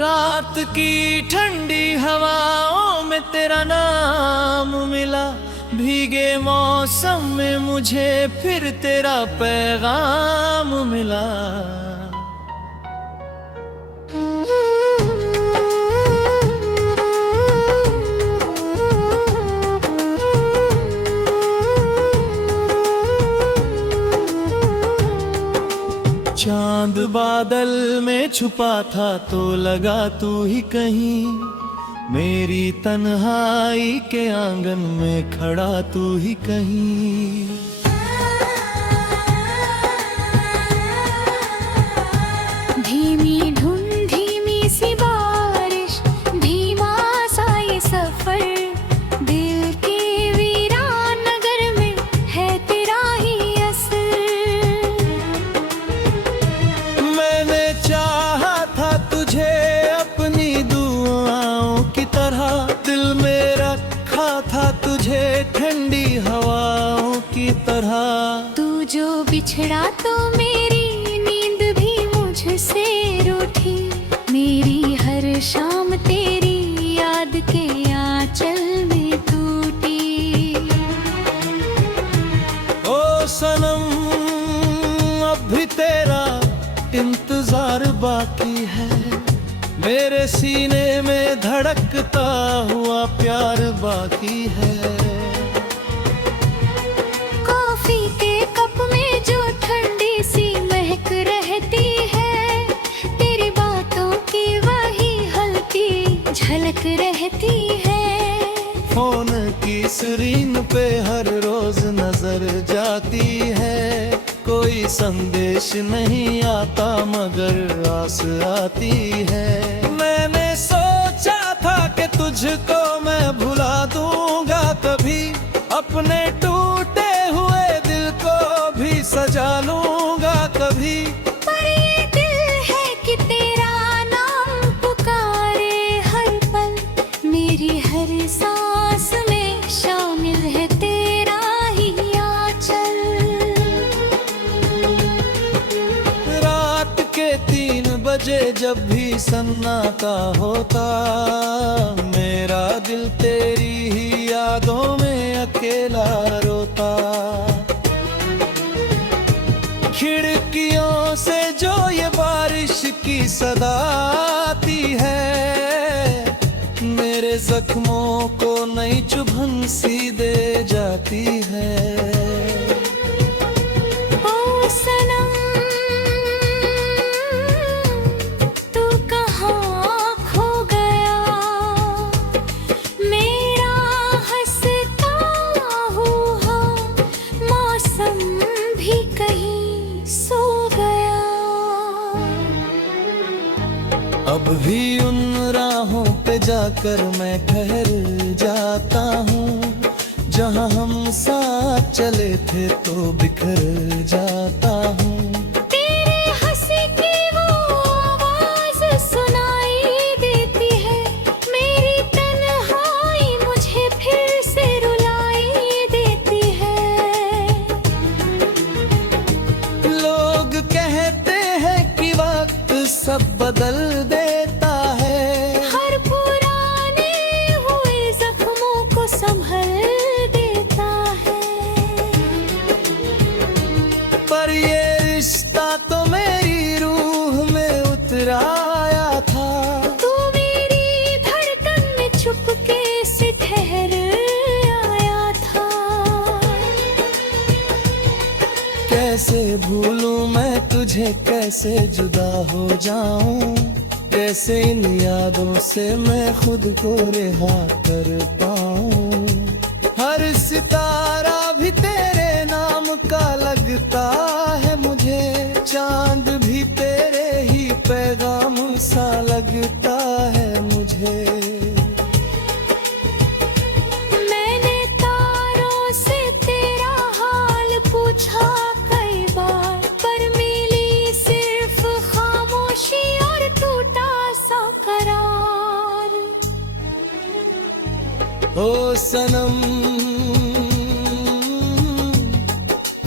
रात की ठंडी हवाओं में तेरा नाम मिला, भीगे मौसम में मुझे फिर तेरा पैगाम मिला। चांद बादल में छुपा था तो लगा तू ही कहीं, मेरी तन्हाई के आंगन में खड़ा तू ही कहीं। धीमी धुन धीमी सी बारिश, धीमा सा ये सफर, दिल के वीरान नगर में है तेरा ही असर। मैंने चाहा था तुझे अपनी दुआओं की तरह, दिल में रखा था तुझे ठंडी हवाओं की तरह। तू जो बिछड़ा तो मेरी नींद भी मुझसे रूठी, मेरी हर शाम तेरी याद के आंचल में टूटी। ओ सनम अब भी तेरा इंतजार बाकी है, मेरे सीने में धड़कता हुआ प्यार बाकी है। कॉफी के कप में जो ठंडी सी महक रहती है, तेरी बातों की वही हल्की झलक रहती है। फोन की स्क्रीन पे हर रोज नजर जाती है, कोई संदेश नहीं आता मगर आस आती है। मैंने सोचा था कि तुझको मैं भुला दूंगा कभी, अपने टूटे हुए दिल को भी सजा लूंगा कभी। पर ये दिल है कि तेरा नाम पुकारे हर पल, मेरी हर सांस में शामिल है तेरा ही आंचल। रात के 3 बजे जब भी सन्नाटा होता, मेरा दिल तेरी ही यादों में अकेला रोता। खिड़कियों से जो ये बारिश की सदा आती है, मेरे जख्मों को नई चुभन सी दे जाती है। ओ सनम तू कहाँ खो गया, मेरा हंसता हुआ मौसम भी कहीं सो गया। अब भी उन राहों पे जाकर मैं ठहर जाता हूँ, जहाँ हम साथ चले थे तो बिखर जाता हूँ। तेरे हंसी की वो आवाज सुनाई देती है, मेरी तन्हाई मुझे फिर से रुलाई देती है। लोग कहते हैं कि वक्त सब बदल देता है, हर पुराने हुए जख्मों को संभल देता है। पर ये रिश्ता तो मेरी रूह में उतर आया था। तू मेरी धड़कन में चुपके से ठहर आया था। कैसे भूलूं मैं तुझे, कैसे जुदा हो जाऊं, कैसे इन यादों से मैं खुद को रिहा कर पाऊं। हर सितारा भी तेरे नाम का लगता है मुझे, चांद भी तेरे ही पैगाम सा लगता है मुझे। मैंने तारों से तेरा हाल पूछा कई बार, पर मिली सिर्फ खामोशी और टूटा सा करार। ओ सनम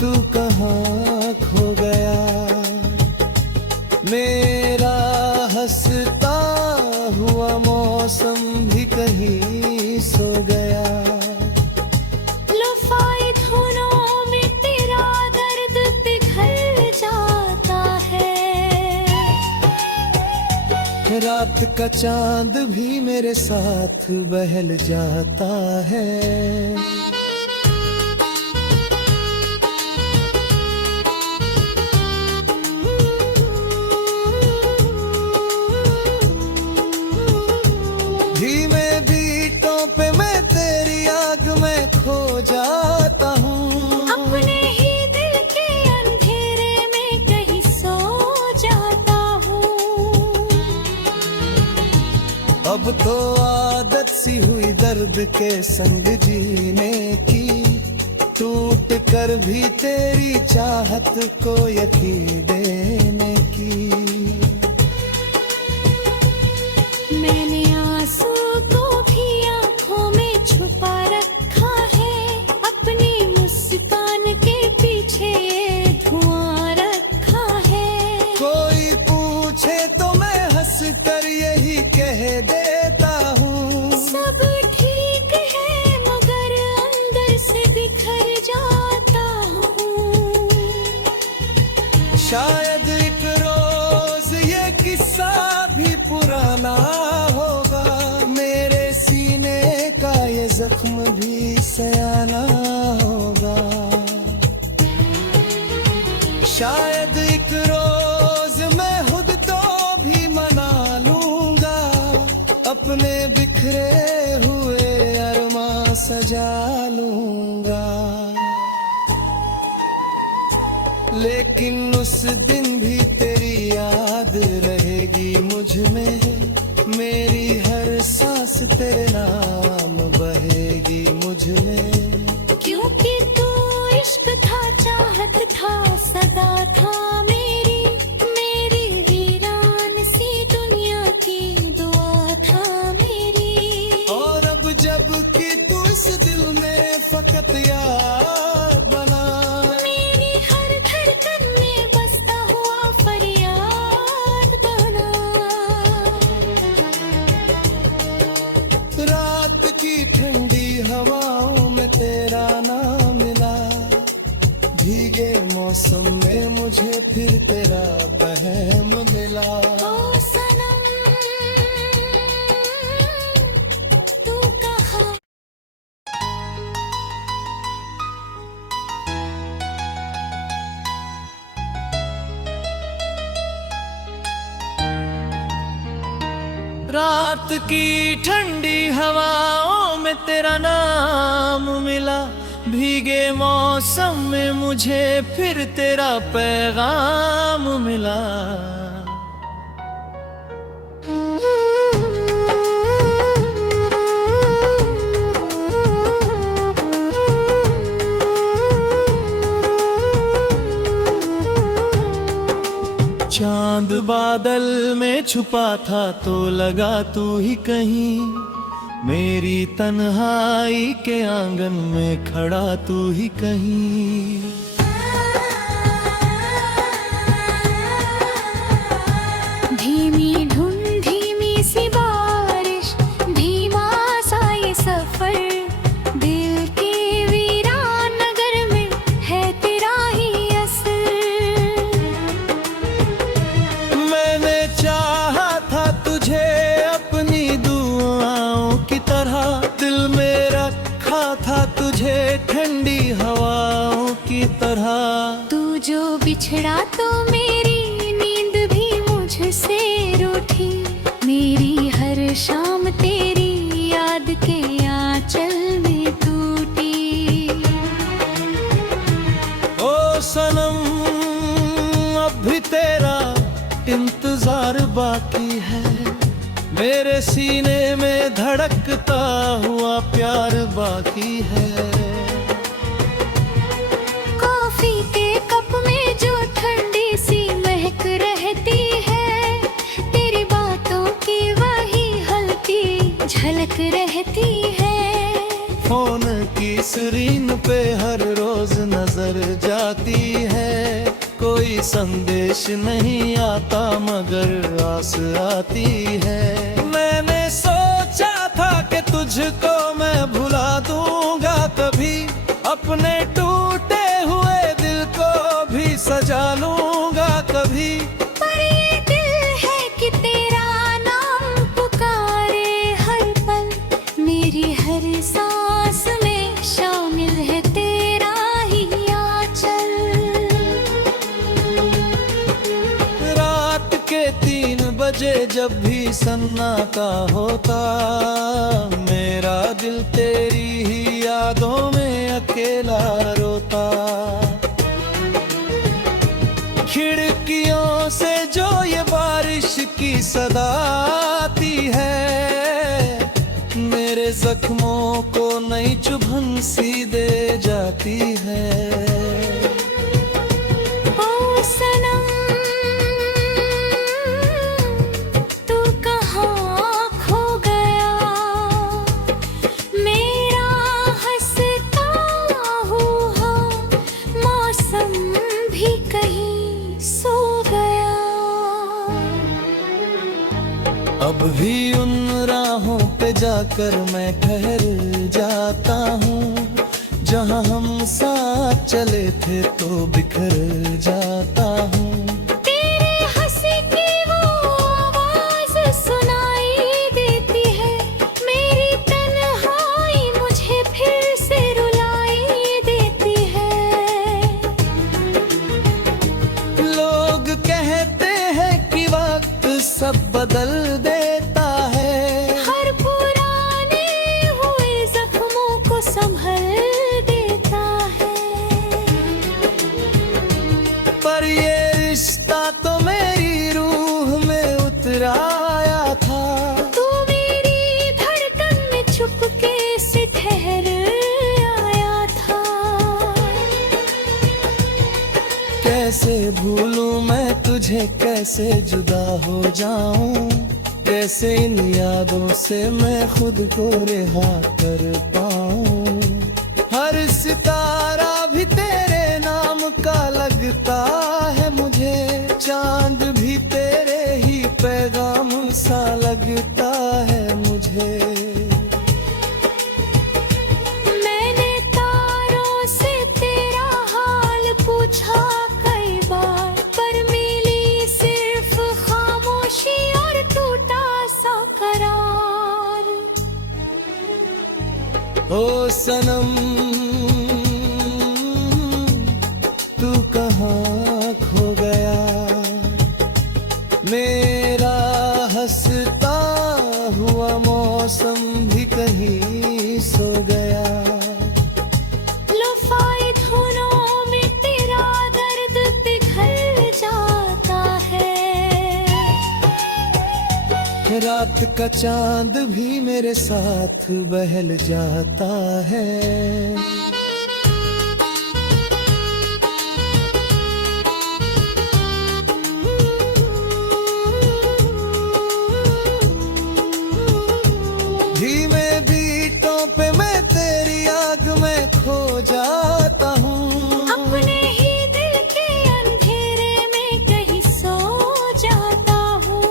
तू कहाँ खो गया, मेरा हंसता सो गया। लुफाई धुनों में तेरा दर्द पिघल जाता है। रात का चांद भी मेरे साथ बहल जाता है। धीमे बीटों पे मैं तेरी आग में खो जाता हूँ। अपने ही दिल के अंधेरे में कहीं सो जाता हूँ। अब तो आदत सी हुई दर्द के संग जीने की, टूट कर भी तेरी चाहत को यकीन देने की। मैंने आंसू को भी आंखों में छुपा रखा है। अपनी मुस्कान के पीछे ये धुआं रखा है। कोई पूछे तो मैं हंस कर यही कह देता हूँ, सब ठीक है मगर अंदर से बिखर जाता हूँ। शायद एक रोज ये किस्सा भी पुराना होगा, मेरे सीने का ये जख्म भी सयाना होगा। शायद एक रोज मैं खुद तो भी मना लूंगा, अपने बिखरे हुए अरमां सजा लूंगा। लेकिन उस दिन भी तेरी याद रहेगी मुझ में, मेरी हर सांस तेरे नाम बहेगी मुझ में। क्योंकि तू इश्क था, चाहत था, सदा था मेरी। मेरी वीरान सी दुनिया की दुआ था मेरी। और अब जब कि तू इस दिल में फकत याद बना, मेरी हर धड़कन में बसता हुआ फरियाद बना। रात की ठंडी हवाओं में तेरा नाम मिला, भीगे मौसम में मुझे फिर तेरा बहम मिला। ओ सनम तू कहाँ। रात की ठंडी हवाओं में तेरा नाम मिला, भीगे मौसम में मुझे फिर तेरा पैगाम मिला। चांद बादल में छुपा था तो लगा तू ही कहीं, मेरी तन्हाई के आंगन में खड़ा तू ही कहीं। धीमी धुन धीमी सी बारिश, धीमा सा ये सफर, दिल के वीरान नगर में है तेरा ही असर। मैंने चाहा था तुझे अपनी दुआओं की तरह, दिल में रखा था तुझे ठंडी हवाओं की तरह। तू जो बिछड़ा तो मेरी नींद भी मुझसे रूठी। मेरी हर शाम तेरी याद के आंचल में टूटी। ओ सनम अब भी तेरा इंतजार बाकी है, मेरे सीने में धड़कता हुआ प्यार बाकी है। कॉफी के कप में जो ठंडी सी महक रहती है, तेरी बातों की वही हल्की झलक रहती है। फोन की स्क्रीन पे हर रोज नजर जाती है, कोई संदेश नहीं आता मगर आस आती है। मैंने सोचा था कि तुझको हर सांस में शामिल है तेरा ही आंचल। रात के 3 बजे जब भी सन्नाटा होता, मेरा दिल तेरी ही यादों में अकेला रोता। खिड़कियों से जो ये बारिश की सदा आती है, मेरे जख्मों को नई चुभन सी दे जाती है। ओ सनम, तू कहाँ खो गया? मेरा हंसता हुआ मौसम भी कहीं सो गया। अब भी उन राहों पे जाकर मैं ठहर जाता हूँ, जहाँ हम साथ चले थे तो बिखर जाता हूँ। तेरे हंसी की वो आवाज सुनाई देती है, मेरी तन्हाई मुझे फिर से रुलाई देती है। लोग कहते हैं कि वक्त सब बदल देता है, हर पुराने हुए जख्मों को संभल देता है। पर ये रिश्ता तो मेरी रूह में उतर आया था। तू मेरी धड़कन में चुपके से ठहर आया था। कैसे भूलूं मैं तुझे, कैसे जुदा हो जाऊं, कैसे इन यादों से मैं खुद को रिहा कर पाऊं। हर सितारा भी तेरे नाम का लगता है मुझे, चांद भी तेरे ही पैगाम सा लगता है मुझे। मैंने तारों से तेरा हाल पूछा कई बार, पर मिली सिर्फ खामोशी और टूटा सा करार। ओ सनम, तू कहाँ खो गया? मेरा हंसता हुआ मौसम भी कहीं सो गया। लुफाई धुनों में तेरा दर्द पिघल जाता है। रात का चांद भी मेरे साथ बहल जाता है। धीमे बीटों पे मैं तेरी आग में खो जाता हूँ, अपने ही दिल के अंधेरे में कहीं सो जाता हूँ।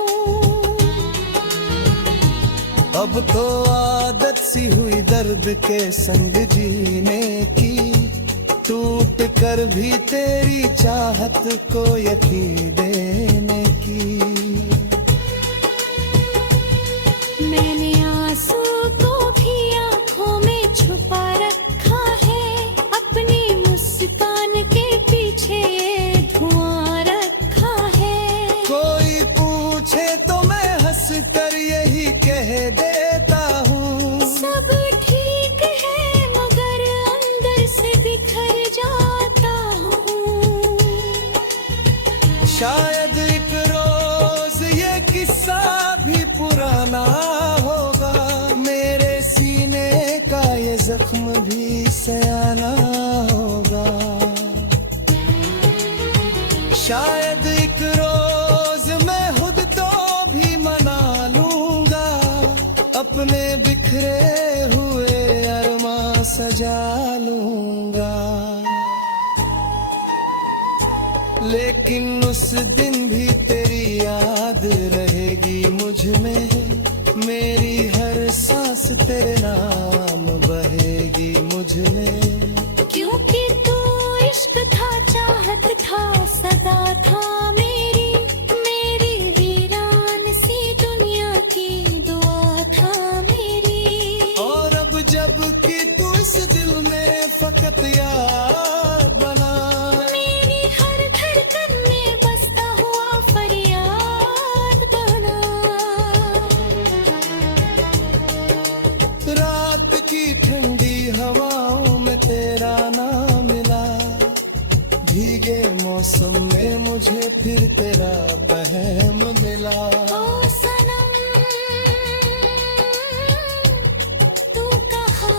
अब तो आदत सी हुई दर्द के संग जीने की, टूट कर भी तेरी चाहत को यकीन देने की। मैंने आंसू को भी आंखों में छुपा रखा है, अपनी मुस्कान के पीछे ये धुआं रखा है। कोई पूछे तो मैं हंस कर यही कह देता हूँ, सब ठीक है मगर अंदर से बिखर जाता हूँ। शायद एक रोज ये किस्सा भी पुराना होगा, मेरे सीने का ये जख्म भी सयाना होगा। शायद एक रोज मैं खुद तो भी मना लूंगा, अपने बिखरे हुए अरमां सजा लूंगा। लेकिन उस दिन भी तेरी याद रहेगी मुझ में, मेरी हर सांस तेरे नाम बहेगी मुझ में। क्योंकि तू इश्क था, चाहत था, सदा था मेरी, मेरी वीरान सी दुनिया थी, दुआ था मेरी। और अब जब कि तू इस दिल में फकत याद बना। मेरी हर धड़कन में बसता हुआ फरियाद बना। रात की ठंडी हवाओं में तेरा नाम मिला, भीगे मौसम में मुझे फिर तेरा पहम मिला। ओ सनम तू कहाँ।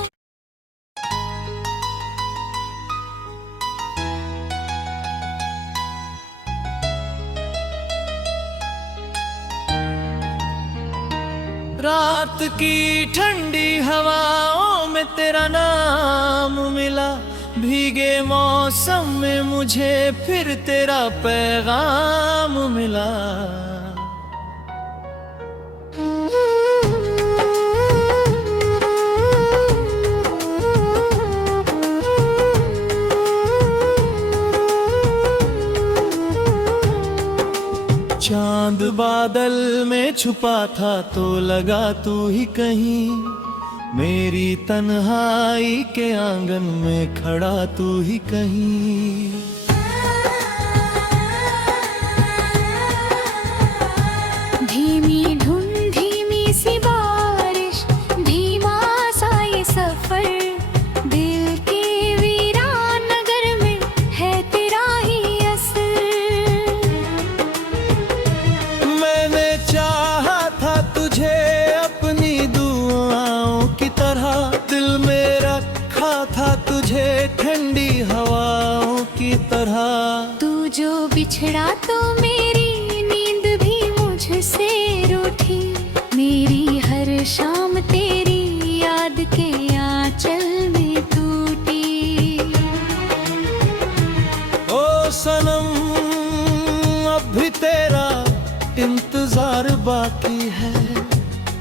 रात की ठंडी हवाओं में तेरा नाम मिला, भीगे मौसम में मुझे फिर तेरा पैगाम मिला। चांद बादल में छुपा था तो लगा तू ही कहीं, मेरी तन्हाई के आंगन में खड़ा तू ही कहीं। धीमी धुन धीमी सी बारिश, धीमा सा ये सफर, दिल के वीरान नगर में है तेरा ही असर। मैंने चाहा था तुझे अपनी दुआओं की तरह, दिल में रखा था तुझे ठंडी हवाओं की तरह। तू जो बिछड़ा तो मेरी नींद भी मुझसे रूठी, मेरी हर शाम तेरी याद के आंचल में टूटी। ओ सनम अब भी तेरा इंतजार बाकी है,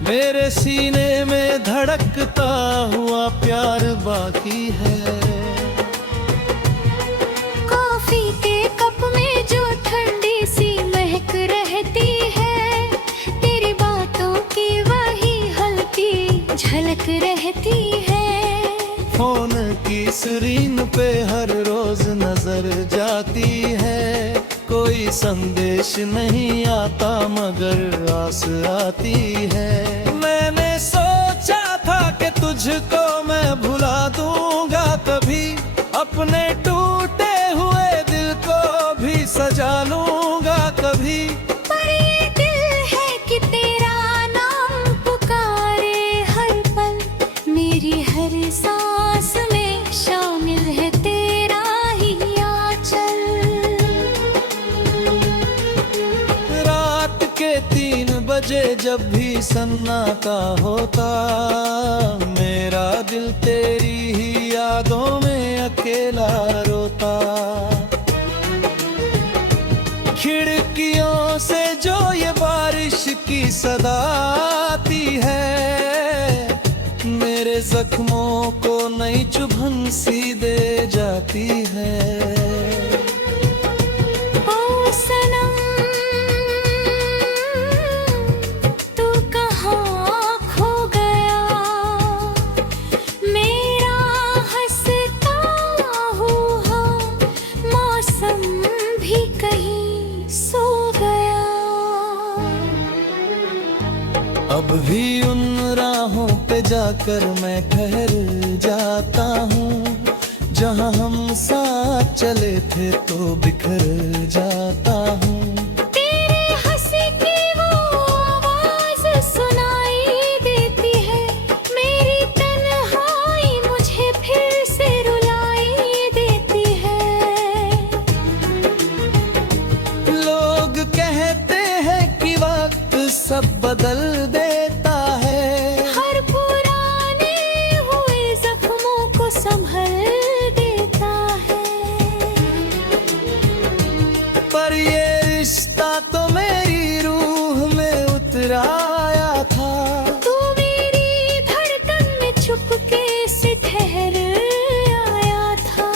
मेरे सीने में धड़कता हुआ प्यार बाकी है। कॉफी के कप में जो ठंडी सी महक रहती है, तेरी बातों की वही हल्की झलक रहती है। फोन की स्क्रीन पे हर रोज नजर जाती है, कोई संदेश नहीं आता मगर आस आती है। मैंने सोचा था कि तुझको मैं भुला दूंगा कभी, अपने टूटे हुए दिल को भी सजा लूंगा कभी। पर ये दिल है कि तेरा नाम पुकारे हर पल, मेरी हर सांस में शामिल है तेरा ही आंचल। रात के 3 बजे जब भी सन्नाटा होता, मेरा दिल तेरी ही यादों में अकेला रोता। खिड़कियों से जो ये बारिश की सदा आती है, मेरे जख्मों को नई चुभन सी दे जाती है। ओ सनम तू कहाँ खो गया, मेरा हंसता हुआ मौसम भी कहीं सो गया। अब भी उन राहों पे जाकर मैं ठहर जाता हूँ, जहाँ हम साथ चले थे तो बिखर जाता हूँ। तेरे हंसी की वो आवाज सुनाई देती है, मेरी तन्हाई मुझे फिर से रुलाई देती है। लोग कहते हैं कि वक्त सब बदल देता है, हर पुराने हुए जख्मों को संभल देता है। पर ये रिश्ता तो मेरी रूह में उतर आया था। तू मेरी धड़कन में चुपके से ठहर आया था।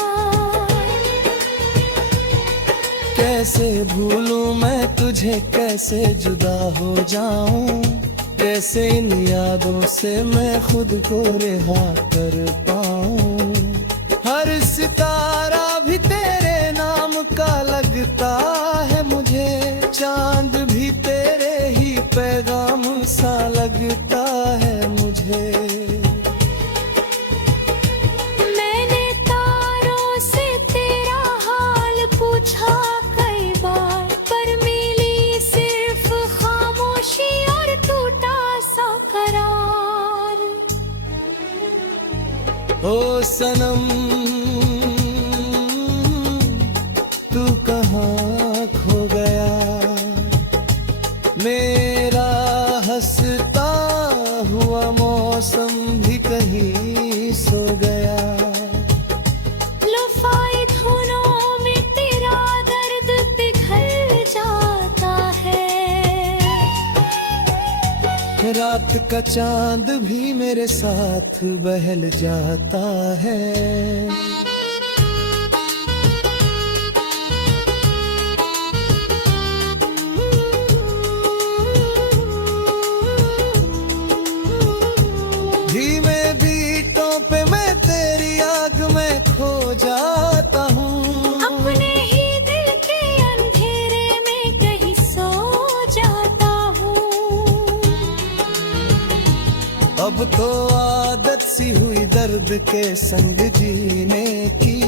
कैसे भूलूं मैं तुझे, कैसे जुदा हो जाऊं, कैसे इन यादों से मैं खुद को रिहा कर पाऊं। हर सितारा भी तेरे नाम का लगता है मुझे, चांद भी तेरे ही पैगाम सा लगता है मुझे। मैंने तारों से तेरा हाल पूछा कई बार, पर मिली सिर्फ खामोशी और टूटा सा करार। ओ सनम तू कहाँ खो गया, मेरा हंसता हुआ मौसम भी कहीं सो गया। लुफाई धुनों में तेरा दर्द पिघल जाता है, रात का चांद भी मेरे साथ बहल जाता है। धीमे बीटों पे मैं तेरी आग में खो जाता हूँ, अपने ही दिल के अंधेरे में कहीं सो जाता हूँ। अब तो आदत सी हुई दर्द के संग जीने की,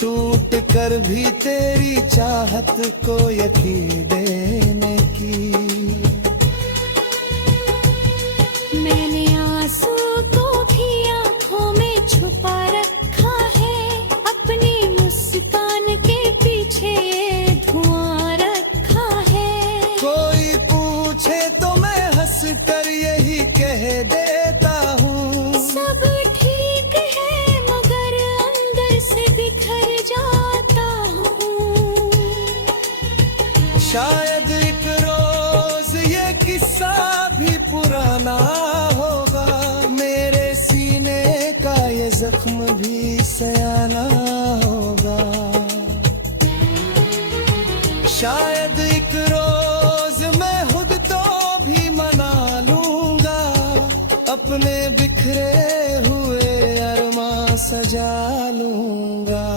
टूट कर भी तेरी चाहत को यकीन देने की। मैंने आंसू को भी आंखों में छुपा रखा है, अपनी मुस्कान के पीछे ये धुआं रखा है। कोई पूछे तो मैं हंस कर यही कह देता हूँ, सब ठीक है मगर अंदर से बिखर जाता हूँ। शायद एक रोज ये किस्सा भी पुराना होगा, मेरे सीने का ये जख्म भी सयाना होगा। शायद एक रोज मैं खुद तो भी मना लूंगा, अपने बिखरे हुए अरमां सजा लूंगा।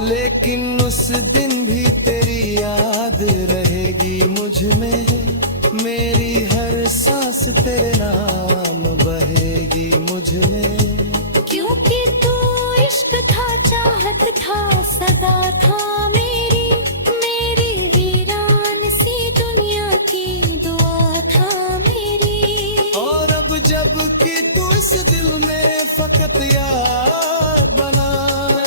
लेकिन उस दिन भी तेरी याद रहेगी मुझ में, मेरी हर सांस तेरे नाम बहेगी मुझ में। क्योंकि तू इश्क था, चाहत था, सदा था मेरी, मेरी वीरान सी दुनिया की दुआ था मेरी। और अब जब कि तू इस दिल में फकत याद बना,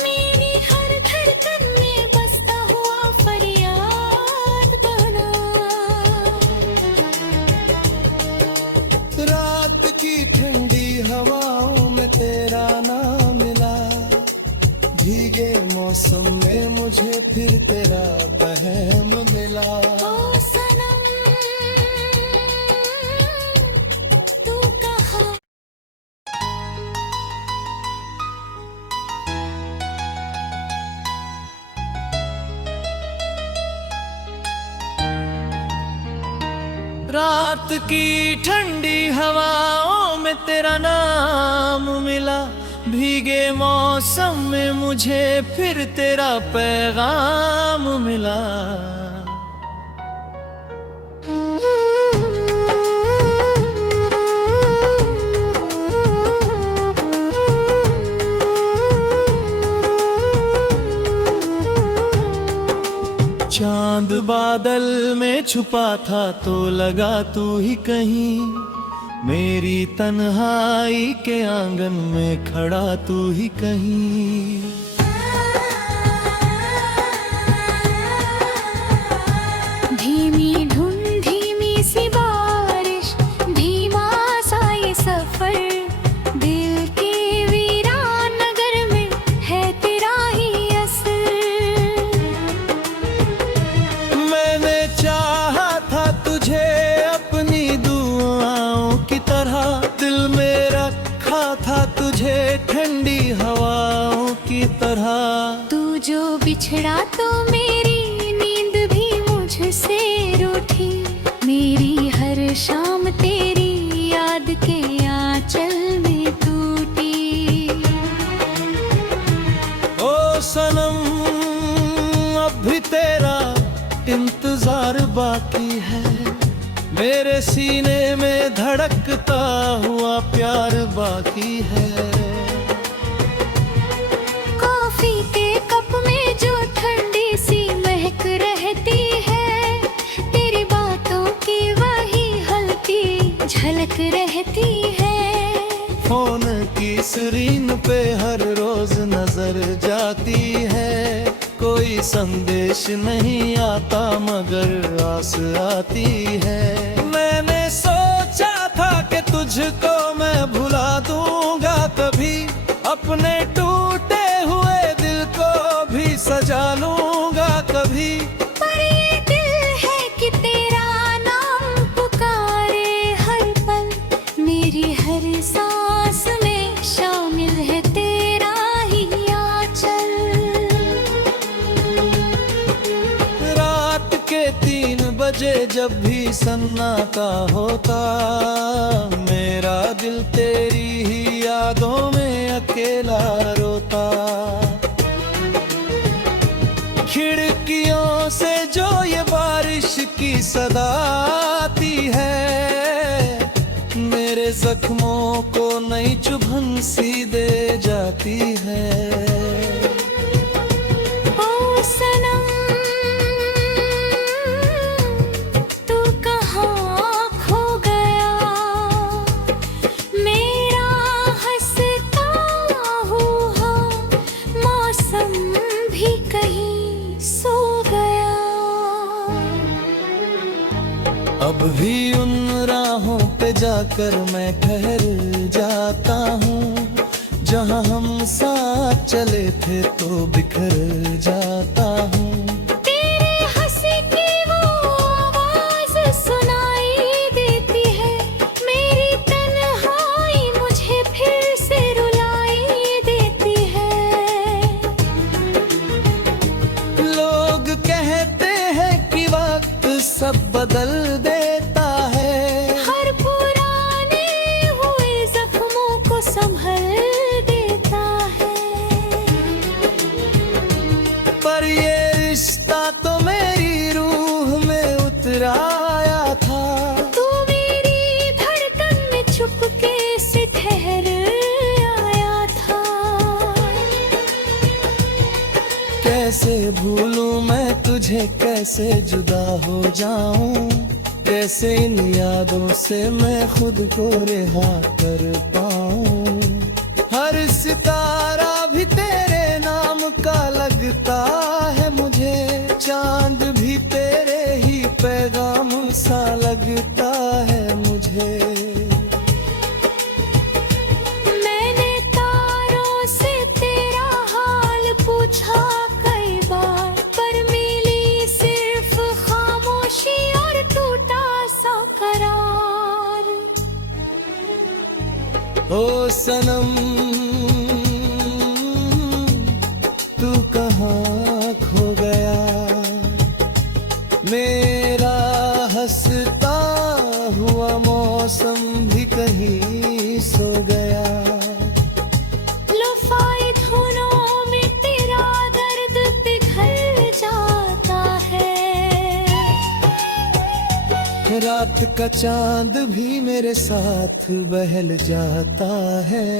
मेरी हर धड़कन में बसता हुआ फरियाद बना। रात की ठंडी हवाओं में तेरा नाम मिला, भीगे मौसम में मुझे फिर तेरा पहम मिला। ओ सनम तू कहाँ। रात की ठंडी हवाओं में तेरा नाम मिला, भीगे मौसम में मुझे फिर तेरा पैगाम मिला। चांद बादल में छुपा था तो लगा तू ही कहीं, मेरी तन्हाई के आंगन में खड़ा तू ही कहीं। धीमी धुन धीमी सी बारिश, धीमा सा ये सफर, दिल के वीरान नगर में है तेरा ही असर। मैंने चाहा था तुझे अपनी दुआओं की तरह, दिल में रखा था तुझे ठंडी हवाओं की तरह। तू जो बिछड़ा तो मेरी नींद भी मुझसे रूठी, आंचल में टूटी। ओ सनम अब भी तेरा इंतजार बाकी है, मेरे सीने में धड़कता हुआ प्यार बाकी है। कॉफी के कप में जो ठंडी सी महक रहती है, तेरी बातों की वही हल्की झलक रहती है। फोन की स्क्रीन पे हर रोज नजर जाती है, कोई संदेश नहीं आता मगर आस आती है। मैंने सोचा था कि तुझको मैं भुला दूंगा कभी, अपने टूटे हुए दिल को भी सजा लूंगा कभी। पर ये दिल है कि तेरा नाम पुकारे हर पल, मेरी हर सांस में शामिल है तेरा ही आंचल। रात के 3 बजे जब भी सन्नाटा होता, मेरा दिल तेरी ही यादों में अकेला रोता। खिड़कियों से जो ये बारिश की सदा आती है, मेरे जख्मों को नई चुभन सी दे जाती है। ओ सनम तू कहाँ खो गया, मेरा हंसता हुआ मौसम भी कहीं सो गया। अब भी उन राहों पे जाकर मैं ठहर जाता हूँ, जहाँ हम साथ चले थे तो बिखर जाता हूँ। तेरे हंसी की वो आवाज सुनाई देती है, मेरी तन्हाई मुझे फिर से रुलाई देती है। लोग कहते हैं कि वक्त सब बदल देता है, हर पुराने हुए जख्मों को संभल देता है। पर ये रिश्ता तो मेरी रूह में उतर आया था। तू मेरी धड़कन में चुपके से ठहर आया था। कैसे भूलूं मैं तुझे, कैसे जुदा हो जाऊं, कैसे इन यादों से मैं खुद को रिहा कर पाऊं। हर सितारा भी तेरे नाम का लगता है मुझे, चांद भी तेरे ही पैगाम सा लगता है मुझे। मैंने तारों से तेरा हाल पूछा कई बार, पर मिली सिर्फ खामोशी और टूटा सा करार। ओ सनम तू कहाँ खो गया, मेरा हंसता हुआ मौसम भी कहीं सो गया। लुफाई धुनों में तेरा दर्द पिघल जाता है। रात का चांद भी मेरे साथ बहल जाता है।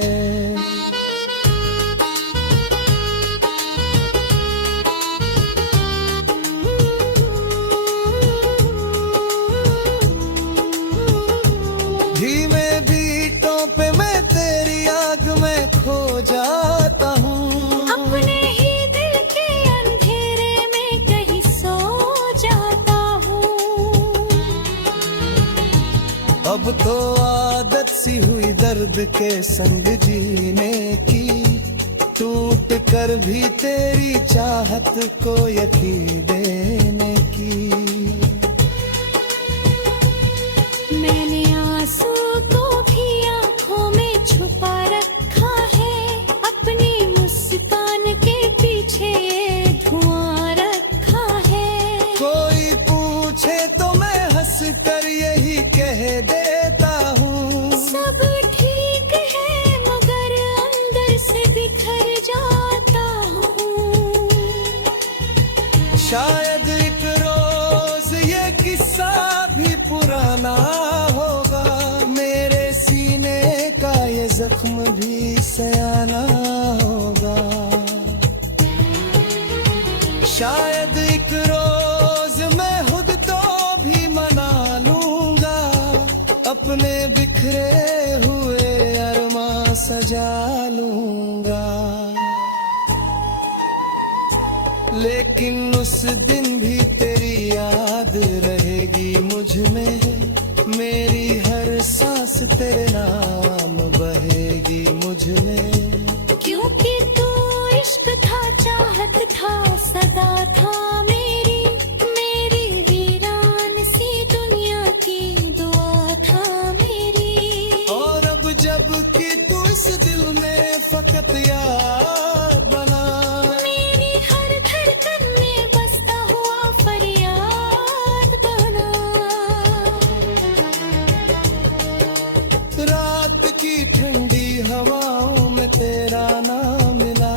धीमे बीटों पे मैं तेरी आग में खो जाता हूँ, अपने ही दिल के अंधेरे में कहीं सो जाता हूँ। अब तो आदत सी हुई दर्द के संग जीने की, टूट कर भी तेरी चाहत को यकीन देने की। मैंने आंसू को भी आंखों में छुपा रखा है, अपनी मुस्कान के पीछे ये धुआं रखा है। कोई पूछे तो मैं हंस कर यही कह देता हूँ, सब ठीक शायद एक रोज ये किस्सा भी पुराना होगा, मेरे सीने का ये जख्म भी सयाना होगा। शायद एक रोज मैं खुद तो भी मना लूंगा, अपने बिखरे हुए अरमां सजा लूंगा। लेकिन उस दिन भी तेरी याद रहेगी मुझ में, मेरी हर सांस तेरे नाम बहेगी मुझ में। क्योंकि तू इश्क था, चाहत था, सदा था मेरी, मेरी वीरान सी दुनिया थी, दुआ था मेरी। और अब जब कि तू इस दिल में फकत याद बना, मेरी हर धड़कन में बसता हुआ फरियाद बना। रात की ठंडी हवाओं में तेरा नाम मिला,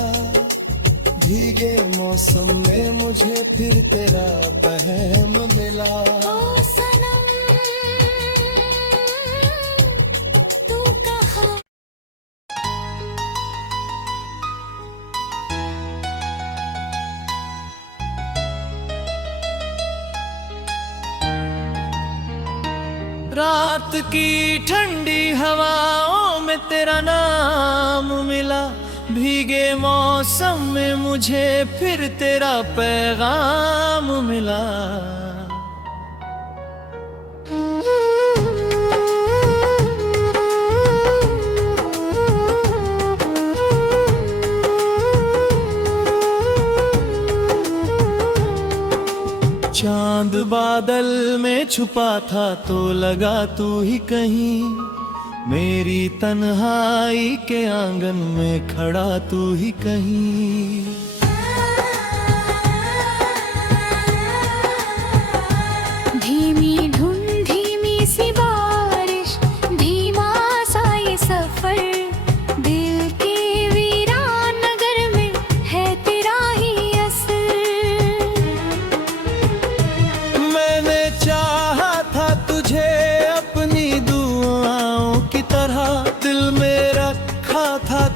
भीगे मौसम में मुझे फिर तेरा पहम मिला। ओ सनम तू कहाँ? रात की ठंडी हवाओं में तेरा नाम मिला, भीगे मौसम में मुझे फिर तेरा पैगाम मिला। चांद बादल में छुपा था तो लगा तू ही कहीं, मेरी तन्हाई के आंगन में खड़ा तू ही कहीं। धीमी धुन धीमी सी बारिश, धीमा सा ये सफर, दिल के वीरान नगर में है तेरा ही असर। मैंने चाहा था तुझे अपनी दुआओं की तरह, दिल में रखा था